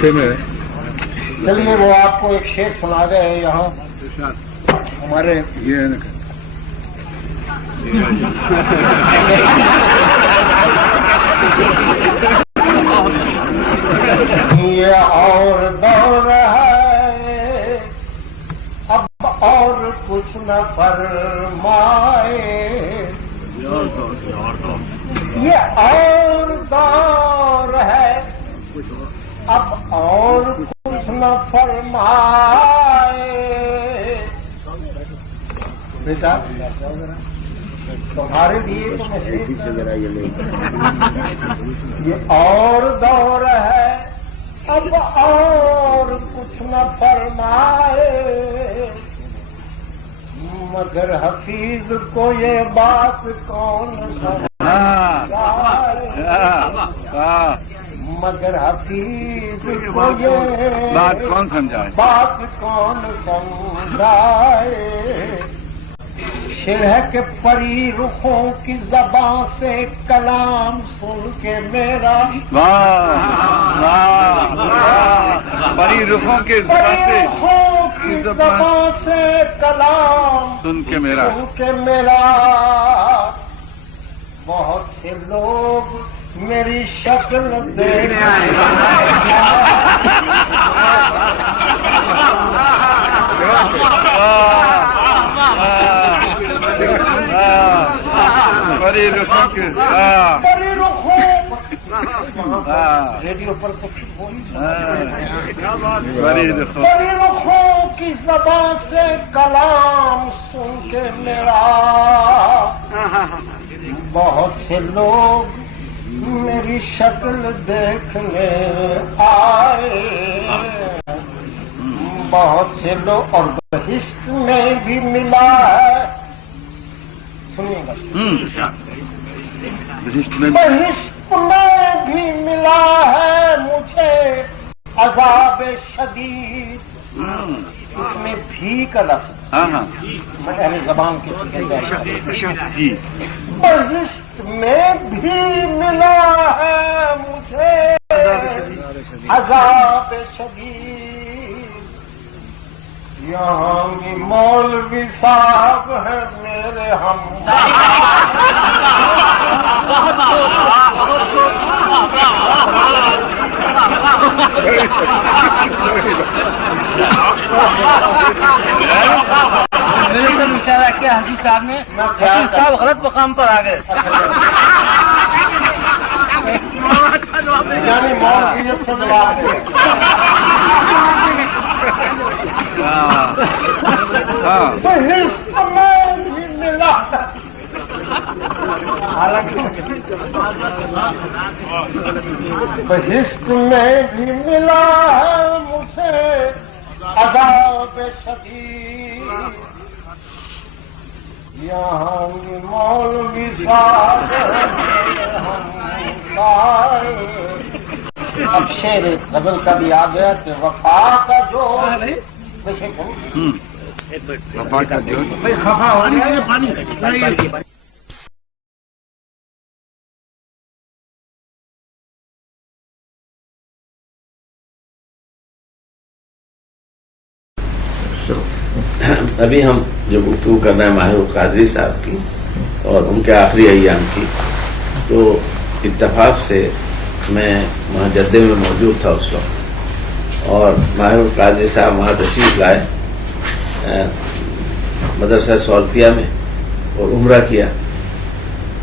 چلیے وہ آپ کو ایک شعر سنا گئے یہاں ہمارے یہ اور دور ہے اب اور کچھ نہ فرمائے، یہ اور دور ہے اب اور کچھ نہ فرمائے۔ بیٹا تمہارے لیے تو یہ اور دور ہے اب اور کچھ نہ فرمائے، مگر حفیظ کو یہ بات کون سمجھائے، مگر حفیظ کو یہ بات کون سمجھائے، بات کون سمجھائے۔ شعر ہے کہ پری رخوں کی زبان سے کلام سن کے میرا، پری رخوں کی زبان سے کلام سن کے میرا، بہت سے لوگ میری شکل دیکھ پری رخوں کی ریڈیو پر پری رخوں کی زبان سے کلام سن کے میرا، بہت سے لوگ میری شکل دیکھنے آئے، بہت سے لوگ اور بہشت میں بھی ملا ہے، سنیے گا بہشت میں بھی ملا ہے مجھے عذاب شدید، اس میں بھی کا لفظ میں اہل زبان کی جی، بہشت میں بھی ملا ہے مجھے عذاب شدید، یہاں بھی مولوی صاحب ہے میرے ہم، میرے کو مشاعرہ کیا حجی صاحب نے صاحب غلط مقام پر آ گئے، یعنی مولویت سے جواب دے بہشت میں بھی ملا، بہشت میں بھی ملا ہے مجھے عذاب شدید، یہاں بھی مولوی صاحب اب شعر ایک غزل کا بھی آ گیا کہ وفا کا جو وفا کا جو خفا ہو رہی ہے پانی ابھی ہم جو گفتگو کر رہے ہیں ماہر القادری صاحب کی اور ان کے آخری ایام کی، تو اتفاق سے میں وہاں جدے میں موجود تھا اس وقت، اور ماہر القادری صاحب وہاں تشریف لائے مدرسہ سورتیہ میں اور عمرہ کیا۔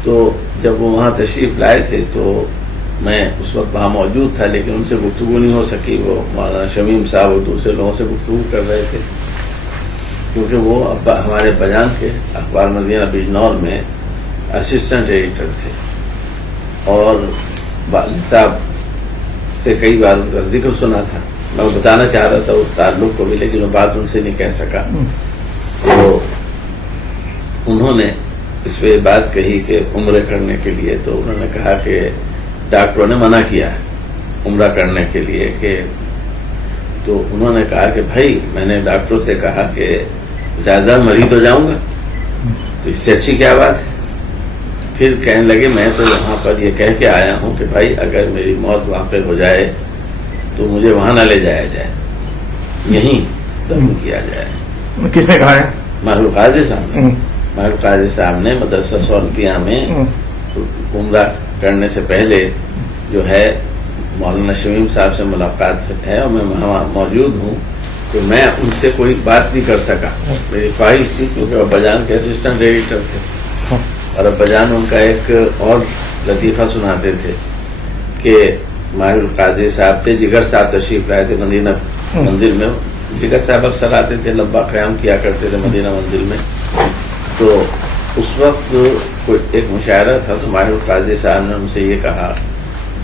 تو جب وہ وہاں تشریف لائے تھے تو میں اس وقت وہاں موجود تھا، لیکن ان سے گفتگو نہیں ہو سکی، وہ مولانا شمیم صاحب اور دوسرے لوگوں سے گفتگو کر رہے تھے، کیونکہ وہ ہمارے بجان کے اخبار مدینہ بجنور میں اسسٹنٹ ایڈیٹر تھے، اور والد صاحب سے کئی بار ان کا ذکر سنا تھا، میں وہ بتانا چاہ رہا تھا اس تعلق کو بھی، لیکن وہ بات ان سے نہیں کہہ سکا۔ تو انہوں نے اس پہ بات کہی کہ عمرے کرنے کے لیے، تو انہوں نے کہا کہ ڈاکٹروں نے منع کیا ہے عمرہ کرنے کے لیے، کہ تو انہوں نے کہا کہ بھائی میں نے ڈاکٹروں سے کہا کہ زیادہ مریض ہو جاؤں گا، تو اس سے اچھی کیا بات ہے۔ پھر کہنے لگے میں تو یہاں پر یہ کہہ کے آیا ہوں کہ بھائی اگر میری موت وہاں پہ ہو جائے تو مجھے وہاں نہ لے جایا جائے, یہیں دفن کیا جائے. کس نے کہا ہے؟ ماہر قاضی صاحب نے. ماہر قاضی صاحب نے مدرسہ سولتیہ میں عمرہ کرنے سے پہلے جو ہے مولانا شمیم صاحب سے ملاقات ہے, اور میں وہاں موجود ہوں, تو میں ان سے کوئی بات نہیں کر سکا. میری خواہش تھی, کیونکہ ابا جان کے اسسٹنٹ ایڈیٹر تھے, اور ابا جان ان کا ایک اور لطیفہ سناتے تھے کہ ماہر القاضی صاحب تھے, جگر صاحب تشریف لائے تھے مدینہ منزل میں. جگر صاحب اکثر آتے تھے, لمبا قیام کیا کرتے تھے مدینہ منزل میں. تو اس وقت کوئی ایک مشاعرہ تھا, تو ماہر القاضی صاحب نے ان سے یہ کہا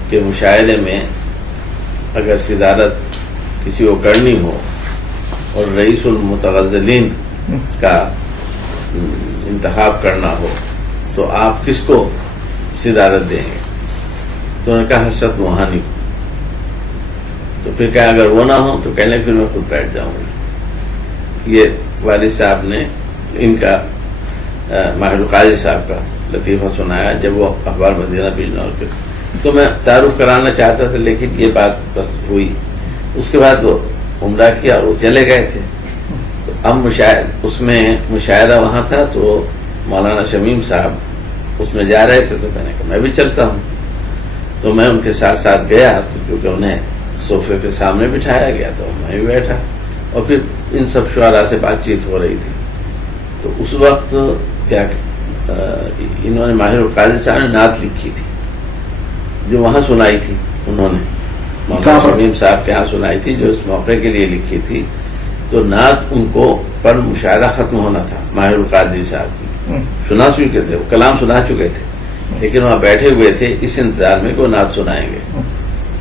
کہ مشاعرے میں اگر صدارت کسی کو کرنی ہو اور رئیس المتغزلین کا انتخاب کرنا ہو تو آپ کس کو صدارت دیں گے؟ تو انہوں نے کہا حسرت موہانی کو. تو پھر کہا اگر وہ نہ ہو تو کہنے پھر میں خود بیٹھ جاؤں گا. یہ والد صاحب نے ان کا ماہر القاضی صاحب کا لطیفہ سنایا جب وہ اخبار مدینہ بجنور کے. تو میں تعارف کرانا چاہتا تھا, لیکن یہ بات بس ہوئی. اس کے بعد وہ عمرہ کیا اور وہ چلے گئے تھے. تو اب اس میں مشاعرہ وہاں تھا, تو مولانا شمیم صاحب اس میں جا رہے تھے, تو میں نے کہا میں بھی چلتا ہوں. تو میں ان کے ساتھ ساتھ گیا, کیونکہ انہیں صوفے کے سامنے بٹھایا گیا, تو میں بھی بیٹھا, اور پھر ان سب شعراء سے بات چیت ہو رہی تھی. تو اس وقت کیا انہوں نے ماہر القاضی صاحب نے نعت لکھی تھی, جو وہاں سنائی تھی. انہوں نے مولانا شمیم صاحب کے یہاں سنائی تھی, جو اس موقع کے لیے لکھی تھی. تو نعت ان کو پر مشاعرہ ختم ہونا تھا ماہر القاضی صاحب کی, سنا چکے تھے, وہ کلام سنا چکے تھے, لیکن وہاں بیٹھے ہوئے تھے اس انتظار میں کہ وہ نعت سنائیں گے.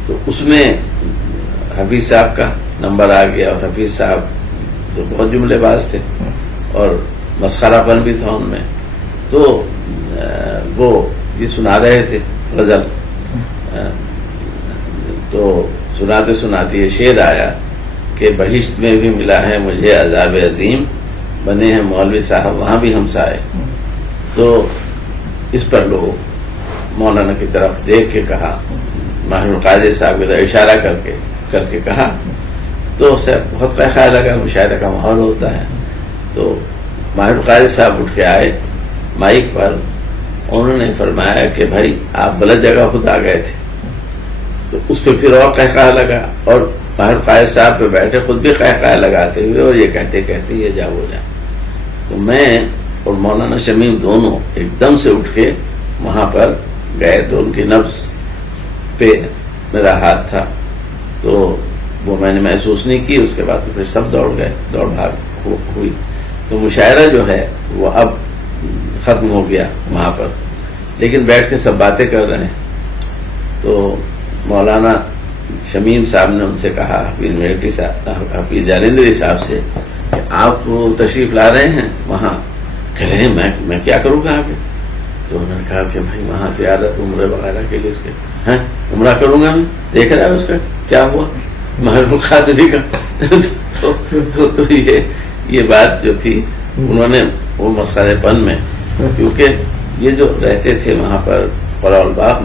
تو اس میں حفیظ صاحب کا نمبر آ گیا, اور حفیظ صاحب تو بہت جملے باز تھے اور مسخرہ پن بھی تھا ان میں. تو وہ یہ سنا رہے تھے غزل. تو سناتے سناتے یہ شعر آیا کہ بہشت میں بھی ملا ہے مجھے عذاب عظیم, بنے ہیں مولوی صاحب وہاں بھی ہمسائے. تو اس پر لوگ مولانا کی طرف دیکھ کے کہا, ماہر القاضی صاحب کی طرف اشارہ کر کے کہا. تو اسے بہت خیال لگا, مشاعرہ کا ماحول ہوتا ہے. تو ماہر القاضی صاحب اٹھ کے آئے مائک پر, انہوں نے فرمایا کہ بھائی آپ غلط جگہ خود آ گئے تھے. تو اس پہ پھر اور قہقہ لگا, اور ماہر القاضی صاحب پہ بیٹھے خود بھی قہقہ لگاتے ہوئے, اور یہ کہتے کہتے یہ جا ہو جا. تو میں اور مولانا شمیم دونوں ایک دم سے اٹھ کے وہاں پر گئے, تو ان کی نبض پہ میرا ہاتھ تھا, تو وہ میں نے محسوس نہیں کی. اس کے بعد تو پھر سب دوڑ گئے, دوڑ بھاگ ہوئی. تو مشاعرہ جو ہے وہ اب ختم ہو گیا وہاں پر, لیکن بیٹھ کے سب باتیں کر رہے ہیں. تو مولانا شمیم صاحب نے ان سے کہا, حفیظ جالندری صاحب سے, کہ آپ تشریف لا رہے ہیں وہاں, کہہ رہے ہیں میں کیا کروں گا آگے. تو انہوں نے کہا کہ بھائی وہاں زیارت عمرے وغیرہ کے لیے اس کے عمرہ کروں گا میں, دیکھ رہا ہے اس کا کیا ہوا ماہر القاضی کا. تو یہ بات جو تھی, انہوں نے وہ مسخرے پن میں, کیونکہ یہ جو رہتے تھے وہاں پر قرول باغ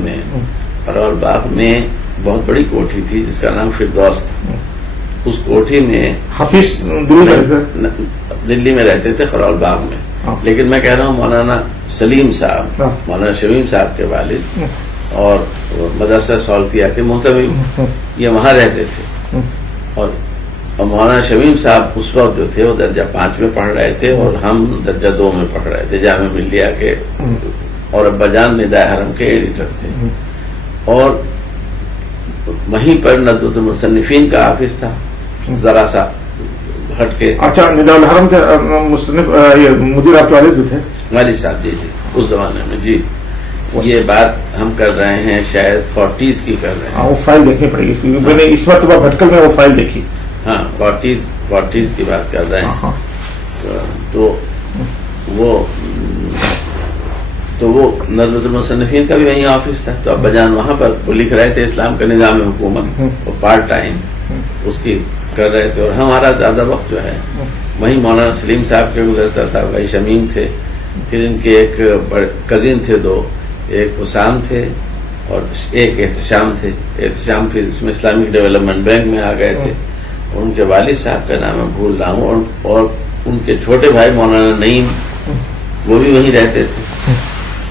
میں بہت بڑی کوٹھی تھی جس کا نام فردوس تھا. اس کوٹھی میں حفیظ دلی میں رہتے تھے قرول باغ میں. لیکن میں کہہ رہا ہوں مولانا سلیم صاحب, مولانا شمیم صاحب کے والد, اور مدرسہ سولتیہ کے محتمم, یہ وہاں رہتے تھے. اور مولانا شمیم صاحب اس وقت جو تھے وہ درجہ 5 میں پڑھ رہے تھے, اور ہم درجہ 2 میں پڑھ رہے تھے جامعہ ملیہ کے, اور ابا جان ندائے حرم کے ایڈیٹر تھے. اور وہیں پر ندوۃ المصنفین کا آفس تھا, ذرا سا ہٹ کے. اچھا, نداء الحرم کے مصنف مدیر آپ کے والد بھی تھے؟ والد صاحب جی تھے اس زمانے میں. جی یہ بات ہم کر رہے ہیں شاید 40s کی کر رہے ہیں. وہ فائل دیکھنی پڑے گی, کیونکہ میں نے اس مرتبہ بھٹکل میں وہ فائل دیکھی. ہاں 40s کی بات کر رہے ہیں. تو وہ ندوۃ المصنفین کا بھی وہیں آفس تھا. تو ابا جان وہاں پر وہ لکھ رہے تھے اسلام کا نظام حکومت, اور پارٹ ٹائم اس کی کر رہے تھے. اور ہمارا زیادہ وقت جو ہے وہیں مولانا سلیم صاحب کے گزرتا تھا, وہی شمیم تھے, پھر ان کے ایک کزن تھے 2, ایک حسام تھے اور ایک احتشام تھے. احتشام پھر اس میں اسلامک ڈیولپمنٹ بینک میں آ گئے تھے. ان کے والد صاحب کا نام میں بھول رہا ہوں, اور ان کے چھوٹے بھائی مولانا نعیم وہ بھی وہیں رہتے تھے.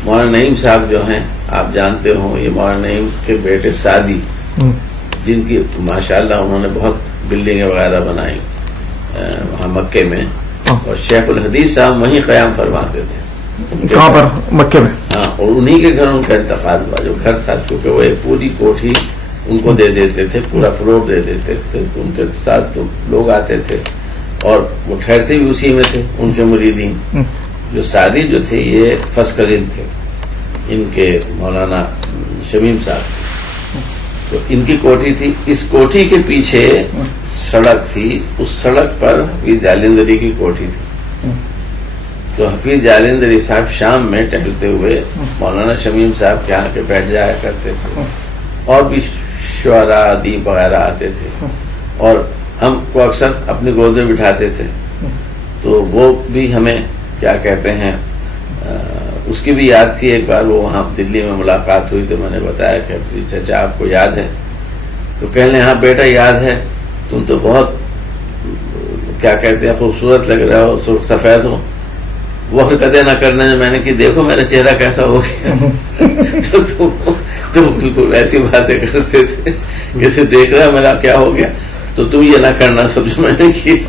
مولانا نعیم صاحب جو ہیں آپ جانتے ہوں, یہ مولانا نعیم کے بیٹے سعدی, جن کی ماشاءاللہ انہوں نے بہت بلڈنگیں وغیرہ بنائی وہاں مکے میں, اور شیخ الحدیث صاحب وہیں قیام فرماتے تھے. کہاں پر؟ مکے میں. ہاں, اور انہی کے گھر ان کا انتقال ہوا, جو گھر تھا, کیونکہ وہ ایک پوری کوٹھی ان کو دے دیتے تھے, پورا فلور دے دیتے تھے. ان کے ساتھ تو لوگ آتے تھے اور وہ ٹھہرتے بھی اسی میں تھے, ان کے مریدین. جو سعدی جو تھے یہ فرسٹ کزن تھے ان کے مولانا شمیم صاحب. تو ان کی کوٹھی تھی, اس کوٹھی کے پیچھے سڑک تھی, اس سڑک پر حفیظ جالندری کی کوٹھی تھی. تو حفیظ جالندری صاحب شام میں ٹہلتے ہوئے مولانا شمیم صاحب کے یہاں کے بیٹھ جایا کرتے تھے, اور بھی شعراء ادیب وغیرہ آتے تھے, اور ہم کو اکثر اپنی گود میں بٹھاتے تھے. تو وہ بھی ہمیں کیا کہتے ہیں, اس کی بھی یاد تھی. ایک بار وہ وہاں دلی میں ملاقات ہوئی تو میں نے بتایا کہ چچا آپ کو یاد ہے؟ تو کہنے ہاں بیٹا یاد ہے, تم تو بہت کیا کہتے ہیں خوبصورت لگ رہے ہو, سرخ سفید ہو. وہ قدر نہ کرنے میں نے کہ دیکھو میرا چہرہ کیسا ہو گیا. تو بالکل ایسی باتیں کرتے تھے جیسے دیکھ رہا میرا کیا ہو گیا, تو تم یہ نہ کرنا, سب جو میں نے کی.